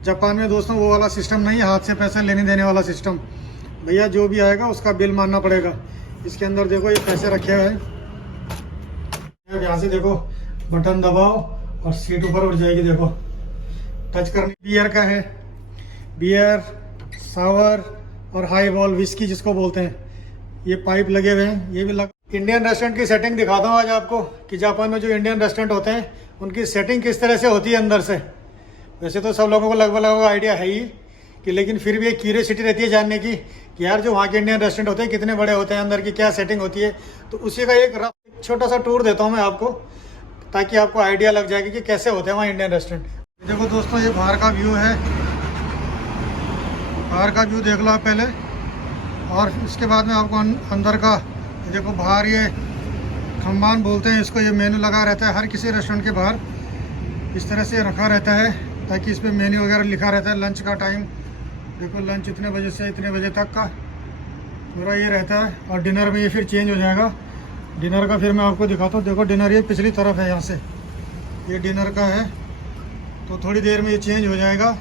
Japan में दोस्तों वो वाला सिस्टम नहीं है, हाथ से पैसे लेने देने वाला सिस्टम। भैया जो भी आएगा उसका बिल मानना पड़ेगा। इसके अंदर देखो ये पैसे रखे हुए हैं। यहाँ से देखो बटन दबाओ और सीट ऊपर उठ जाएगी। देखो टच करने। बियर का है, बियर, सावर और हाई बॉल विस्की जिसको बोलते हैं। ये पाइप लगे हुए हैं, ये भी लग। इंडियन रेस्टोरेंट की सेटिंग दिखाता हूँ आज आपको कि जापान में जो इंडियन रेस्टोरेंट होते हैं उनकी सेटिंग किस तरह से होती है अंदर से। वैसे तो सब लोगों को लगभग आइडिया है ही कि, लेकिन फिर भी एक क्यूरियोसिटी रहती है जानने की कि यार जो वहाँ के इंडियन रेस्टोरेंट होते हैं कितने बड़े होते हैं, अंदर की क्या सेटिंग होती है। तो उसी का एक छोटा सा टूर देता हूँ मैं आपको, ताकि आपको आइडिया लग जाएगा कि कैसे होते हैं वहाँ इंडियन रेस्टोरेंट। देखो दोस्तों ये बाहर का व्यू है, बाहर का व्यू देख लो आप पहले, और इसके बाद में आपको अंदर का देखो। बाहर ये खम्बान बोलते हैं इसको, ये मेनू लगा रहता है हर किसी रेस्टोरेंट के बाहर। इस तरह से रखा रहता है ताकि इस पर मेन्यू वगैरह लिखा रहता है। लंच का टाइम देखो, लंच इतने बजे से इतने बजे तक का पूरा ये रहता है। और डिनर में ये फिर चेंज हो जाएगा। डिनर का फिर मैं आपको दिखाता हूँ। देखो डिनर ये पिछली तरफ है, यहाँ से ये डिनर का है, तो थोड़ी देर में ये चेंज हो जाएगा।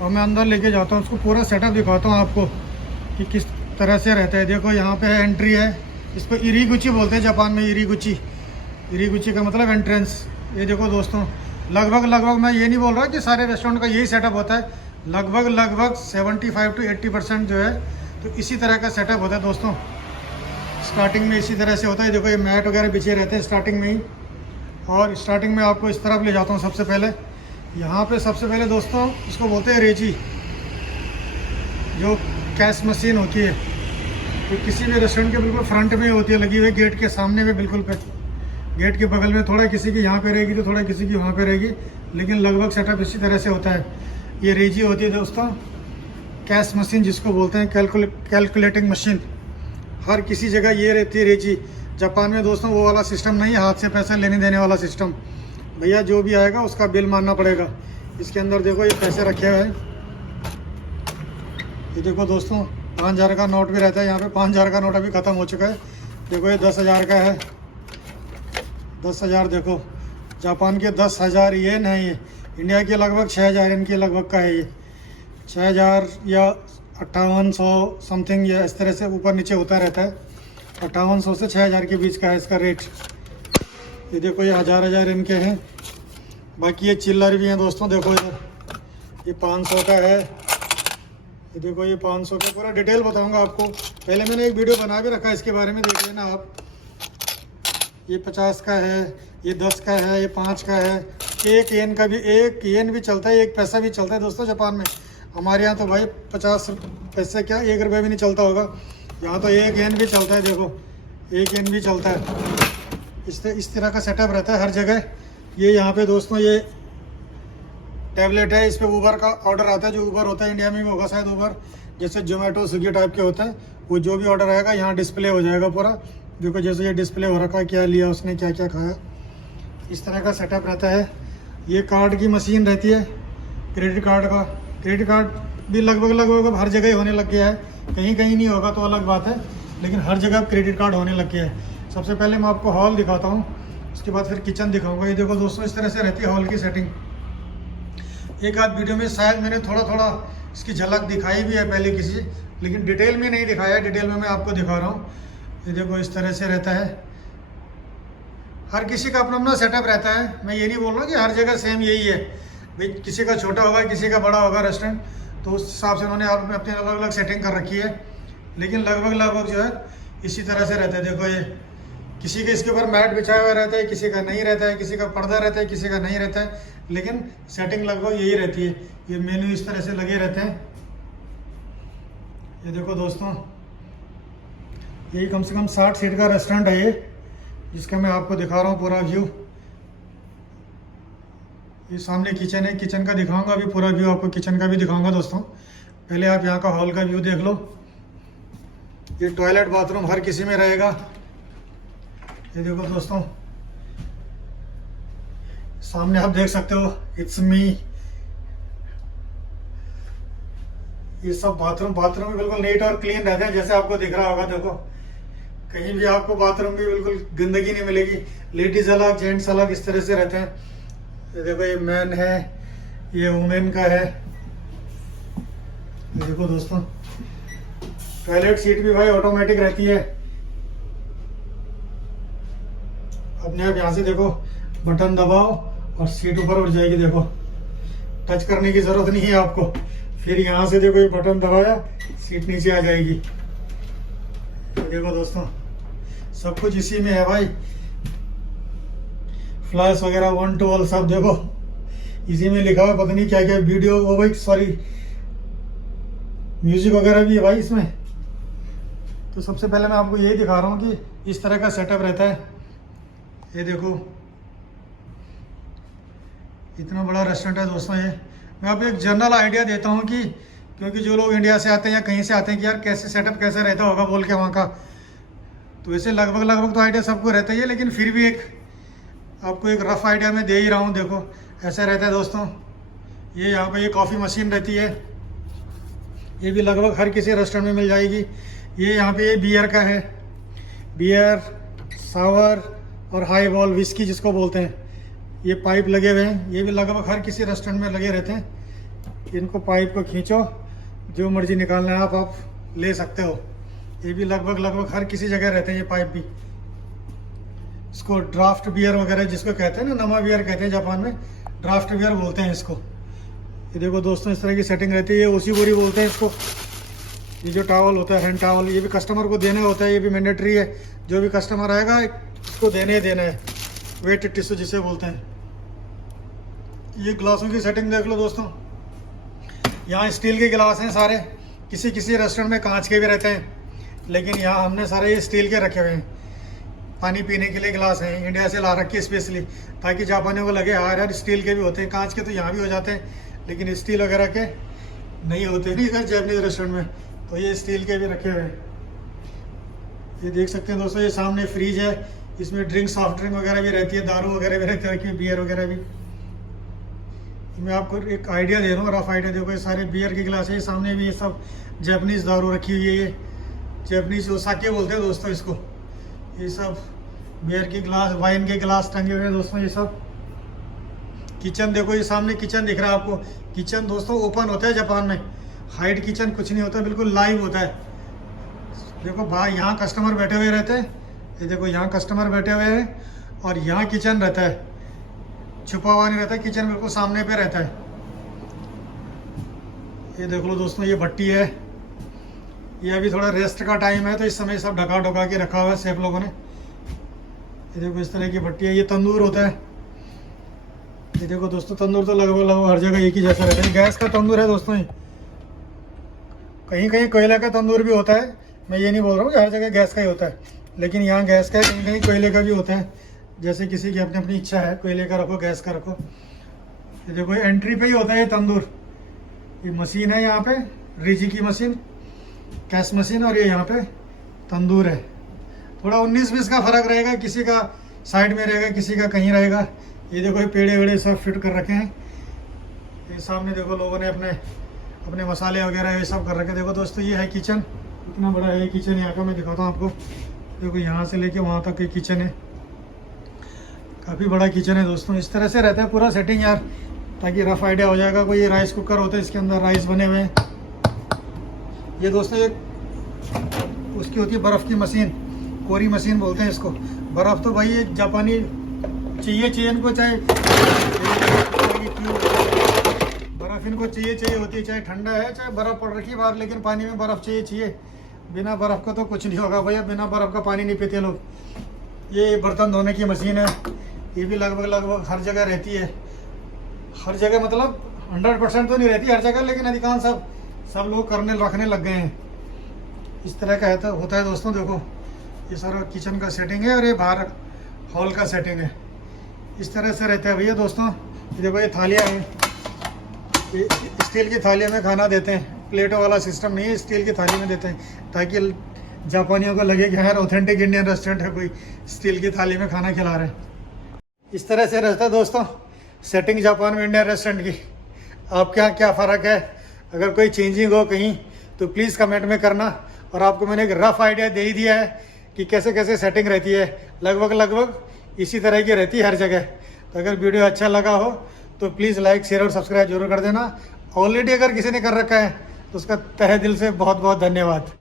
और मैं अंदर लेके जाता हूँ, उसको पूरा सेटअप दिखाता हूँ आपको कि किस तरह से रहता है। देखो यहाँ पे है एंट्री है, इसको इरीगुची बोलते हैं जापान में। इरीगुची, इरीगुची का मतलब एंट्रेंस। ये देखो दोस्तों लगभग मैं ये नहीं बोल रहा कि सारे रेस्टोरेंट का यही सेटअप होता है, लगभग 75 to 80% जो है तो इसी तरह का सेटअप होता है दोस्तों। स्टार्टिंग में इसी तरह से होता है। देखो ये मैट वगैरह बिछे रहते हैं स्टार्टिंग में ही। और स्टार्टिंग में आपको इस तरफ ले जाता हूँ। सबसे पहले यहाँ पे सबसे पहले दोस्तों इसको बोलते हैं रेजी, जो कैश मशीन होती है। तो किसी भी रेस्टोरेंट के बिल्कुल फ्रंट में होती है, लगी हुई गेट के सामने में बिल्कुल पे। गेट के बगल में थोड़ा किसी की यहाँ पे रहेगी तो थोड़ा किसी की वहाँ पे रहेगी, लेकिन लगभग सेटअप इसी तरह से होता है। ये रेजी होती है दोस्तों, कैश मशीन जिसको बोलते हैं, कैलकुलेटिंग मशीन। हर किसी जगह ये रहती है रेजी। जापान में दोस्तों वो वाला सिस्टम नहीं है, हाथ से पैसे लेने देने वाला सिस्टम। भैया जो भी आएगा उसका बिल मानना पड़ेगा। इसके अंदर देखो ये पैसे रखे हुए हैं। ये देखो दोस्तों 5000 का नोट भी रहता है यहाँ पे। 5000 का नोट अभी ख़त्म हो चुका है। देखो ये 10,000 का है। 10,000 देखो, जापान के 10,000 येन है। ये इंडिया के लगभग 6,000 इनके लगभग का है। ये 6,000 या 5800 समथिंग, या इस तरह से ऊपर नीचे होता रहता है। 5800 से 6,000 के बीच का है इसका रेट। ये देखो ये 1000 इनके हैं। बाकी ये चिल्लर भी हैं दोस्तों। देखो इधर ये 500 का है। ये देखो ये 500 का, पूरा डिटेल बताऊंगा आपको। पहले मैंने एक वीडियो बना भी रखा है इसके बारे में, देख लेना आप। ये 50 का है, ये 10 का है, ये 5 का है। 1 येन का भी, 1 येन भी चलता है, 1 पैसा भी चलता है दोस्तों जापान में। हमारे यहाँ तो भाई 50 पैसे क्या 1 रुपये भी नहीं चलता होगा। यहाँ तो 1 येन भी चलता है। देखो 1 येन भी चलता है। इस तरह का सेटअप रहता है हर जगह। ये यहाँ पे दोस्तों ये टैबलेट है, इस पर ऊबर का ऑर्डर आता है। जो ऊबर होता है इंडिया में भी होगा शायद ऊबर, जैसे जोमेटो स्विगी टाइप के होता है। वो जो भी ऑर्डर आएगा यहाँ डिस्प्ले हो जाएगा पूरा। देखो जैसे ये डिस्प्ले हो रखा है, क्या लिया उसने, क्या क्या खाया। इस तरह का सेटअप रहता है। ये कार्ड की मशीन रहती है, क्रेडिट कार्ड का। क्रेडिट कार्ड भी लगभग हर जगह ही होने लग गया है। कहीं कहीं नहीं होगा तो अलग बात है, लेकिन हर जगह अब क्रेडिट कार्ड होने लग गया है। सबसे पहले मैं आपको हॉल दिखाता हूँ, उसके बाद फिर किचन दिखाऊंगा। ये देखो दोस्तों इस तरह से रहती है हॉल की सेटिंग। एक आध वीडियो में शायद मैंने थोड़ा इसकी झलक दिखाई भी है पहले किसी, लेकिन डिटेल में नहीं दिखाया है। डिटेल में मैं आपको दिखा रहा हूँ। ये देखो इस तरह से रहता है। हर किसी का अपना अपना सेटअप रहता है। मैं ये नहीं बोल रहा कि हर जगह सेम यही है भाई। किसी का छोटा होगा, किसी का बड़ा होगा रेस्टोरेंट, तो उस हिसाब से उन्होंने अपने अलग अलग सेटिंग कर रखी है। लेकिन लगभग जो है इसी तरह से रहता है। देखो ये किसी के इसके ऊपर मैट बिछाया हुआ रहता है, किसी का नहीं रहता है, किसी का पर्दा रहता है, किसी का नहीं रहता है, लेकिन सेटिंग लगभग यही रहती है। ये मेन्यू इस तरह से लगे रहते हैं। ये देखो दोस्तों यही कम से कम 60 सीट का रेस्टोरेंट है ये, जिसका मैं आपको दिखा रहा हूँ पूरा व्यू। ये सामने किचन है, किचन का दिखाऊंगा अभी पूरा व्यू आपको। किचन का भी दिखाऊंगा दोस्तों। पहले आप यहाँ का हॉल का व्यू देख लो। ये टॉयलेट बाथरूम हर किसी में रहेगा। ये देखो दोस्तों सामने आप देख सकते हो, इट्स मी। ये सब बाथरूम भी बिल्कुल नीट और क्लीन रहते हैं, जैसे आपको दिख रहा होगा। देखो कहीं भी आपको बाथरूम भी बिल्कुल गंदगी नहीं मिलेगी। लेडीज अलग, जेंट्स अलग, इस तरह से रहते हैं। ये देखो ये मैन है, ये वुमेन का है। ये देखो दोस्तों, टॉयलेट सीट भी भाई ऑटोमेटिक रहती है। अपने आप यहाँ से देखो बटन दबाओ और सीट ऊपर उठ जाएगी। देखो टच करने की जरूरत नहीं है आपको। फिर यहाँ से देखो ये बटन दबाया, सीट नीचे आ जाएगी। देखो दोस्तों, सब कुछ इसी में है भाई। फ्लैश वगैरह 1 to all सब देखो इसी में लिखा हुआ। पता नहीं क्या क्या वीडियो, वो भाई सॉरी म्यूजिक वगैरह भी है भाई इसमें। तो सबसे पहले मैं आपको यही दिखा रहा हूँ कि इस तरह का सेटअप रहता है। ये देखो इतना बड़ा रेस्टोरेंट है दोस्तों। ये मैं आपको एक जनरल आइडिया देता हूँ कि क्योंकि जो लोग इंडिया से आते हैं या कहीं से आते हैं कि यार कैसे सेटअप कैसे रहता होगा बोल के वहाँ का, तो वैसे लगभग तो आइडिया सबको रहता ही है, लेकिन फिर भी एक आपको एक रफ आइडिया मैं दे ही रहा हूँ। देखो ऐसा रहता है दोस्तों। ये यहाँ पे ये कॉफ़ी मशीन रहती है, ये भी लगभग हर किसी रेस्टोरेंट में मिल जाएगी। ये यहाँ पे ये बियर का है, बियर, सावर और हाई बॉल विस्की जिसको बोलते हैं। ये पाइप लगे हुए हैं, ये भी लगभग हर किसी रेस्टोरेंट में लगे रहते हैं। इनको पाइप को खींचो, जो मर्जी निकालना है आप ले सकते हो। ये भी लगभग हर किसी जगह रहते हैं ये पाइप भी। इसको ड्राफ्ट बियर वगैरह जिसको कहते हैं ना, नमा बियर कहते हैं जापान में, ड्राफ्ट बियर बोलते हैं इसको। ये देखो दोस्तों इस तरह की सेटिंग रहती है। ये ओसी बोरी बोलते हैं इसको। ये जो टॉवल होता है, हैंड टॉवल, ये भी कस्टमर को देना होता है। ये भी मैंडेटरी है, जो भी कस्टमर आएगा इसको देने ही देना है। वेट टिश्यू जिसे बोलते हैं। ये ग्लासों की सेटिंग देख लो दोस्तों। यहाँ स्टील के गिलास हैं सारे। किसी रेस्टोरेंट में कांच के भी रहते हैं, लेकिन यहाँ हमने सारे ये स्टील के रखे हुए हैं। पानी पीने के लिए गिलास हैं, इंडिया से ला रखी है स्पेशली, ताकि जापानियों को लगे हाँ यार स्टील के भी होते हैं। कांच के तो यहाँ भी हो जाते हैं, लेकिन स्टील वगैरह के नहीं होते नहीं इधर जैपनीज रेस्टोरेंट में। तो ये स्टील के भी रखे हुए हैं। ये देख सकते हैं दोस्तों, ये सामने फ्रीज है, इसमें ड्रिंक, सॉफ्ट ड्रिंक वगैरह भी रहती है, दारू वगैरह भी रहती है, बियर वगैरह भी। मैं आपको एक आइडिया दे रहा हूँ, रफ आइडिया। देखो ये सारे बियर के गिलास है। सामने भी ये सब जापानीज दारू रखी हुई है। ये जापानीज ओसाके बोलते हैं दोस्तों इसको। ये सब बियर के गिलास, वाइन के गिलास टंगे हुए हैं दोस्तों। ये सब किचन देखो, ये सामने किचन दिख रहा है आपको। किचन दोस्तों ओपन होता है जापान में, हाइड किचन कुछ नहीं होता, बिल्कुल लाइव होता है। देखो भाई यहाँ कस्टमर बैठे हुए रहते हैं। ये देखो यहाँ कस्टमर बैठे हुए हैं और यहाँ किचन रहता है, छुपा हुआ नहीं रहता, किचन बिल्कुल सामने पे रहता है। ये देख लो दोस्तों, ये भट्टी है। ये अभी थोड़ा रेस्ट का टाइम है तो इस समय सब ढका ढका के रखा हुआ है सेफ लोगों ने। ये देखो इस तरह की भट्टी है। ये तंदूर होता है। ये देखो दोस्तों, तंदूर तो लगभग हर जगह एक ही जैसा रहता है। गैस का तंदूर है दोस्तों। ये कहीं कहीं कोयले का तंदूर भी होता है। मैं ये नहीं बोल रहा हूँ कि हर जगह गैस का ही होता है, लेकिन यहाँ गैस का है, कहीं कहीं कोयले का भी होता है। जैसे किसी की अपनी अपनी इच्छा है, कोयले का रखो, गैस का रखो। ये देखो एंट्री पे ही होता है ये तंदूर। ये मशीन है यहाँ पे, रीजी की मशीन, कैश मशीन, और ये यहाँ पे तंदूर है। थोड़ा 19-20 का फ़र्क रहेगा, किसी का साइड में रहेगा, किसी का कहीं रहेगा। ये देखो ये पेड़े वेड़े सब फिट कर रखे हैं। ये सामने देखो लोगों ने अपने अपने मसाले वगैरह ये सब कर रखे हैं। देखो दोस्तों ये है किचन, कितना बड़ा है ये किचन यहाँ का। मैं दिखाता हूँ आपको। देखो यहाँ से लेके वहाँ तक ये किचन है, काफ़ी बड़ा किचन है दोस्तों। इस तरह से रहता है पूरा सेटिंग यार, ताकि रफ आइडिया हो जाएगा। कोई ये राइस कुकर होता है, इसके अंदर राइस बने हुए हैं। ये दोस्तों एक उसकी होती है बर्फ़ की मशीन, कोरी मशीन बोलते हैं इसको। बर्फ़ तो भाई एक जापानी चाहिए इनको, चाहे बर्फ़ इनको चाहिए होती है, चाहे ठंडा है चाहे बर्फ़ पड़ रखी है बाहर, लेकिन पानी में बर्फ़ चाहिए। बिना बर्फ़ का तो कुछ नहीं होगा भैया, बिना बर्फ़ का पानी नहीं पीते लोग। ये बर्तन धोने की मशीन है, ये भी लगभग हर जगह रहती है। हर जगह मतलब 100% तो नहीं रहती हर जगह, लेकिन अधिकांश सब लोग रखने लग गए हैं। इस तरह का होता है दोस्तों। देखो ये सारा किचन का सेटिंग है और ये बाहर हॉल का सेटिंग है। इस तरह से रहता है भैया दोस्तों। ये देखो ये थालियाँ हैं, ये स्टील की थालियों में खाना देते हैं, प्लेटों वाला सिस्टम नहीं है, स्टील की थाली में देते हैं, ताकि जापानियों को लगे कि यार ऑथेंटिक इंडियन रेस्टोरेंट है, कोई स्टील की थाली में खाना खिला रहे हैं। इस तरह से रहता है दोस्तों सेटिंग जापान में इंडियन रेस्टोरेंट की। आपके यहाँ क्या फ़र्क है? अगर कोई चेंजिंग हो कहीं तो प्लीज़ कमेंट में करना। और आपको मैंने एक रफ़ आइडिया दे ही दिया है कि कैसे कैसे सेटिंग रहती है। लगभग इसी तरह की रहती है हर जगह। तो अगर वीडियो अच्छा लगा हो तो प्लीज़ लाइक शेयर और सब्सक्राइब जरूर कर देना। ऑलरेडी अगर किसी ने कर रखा है तो उसका तहे दिल से बहुत बहुत धन्यवाद।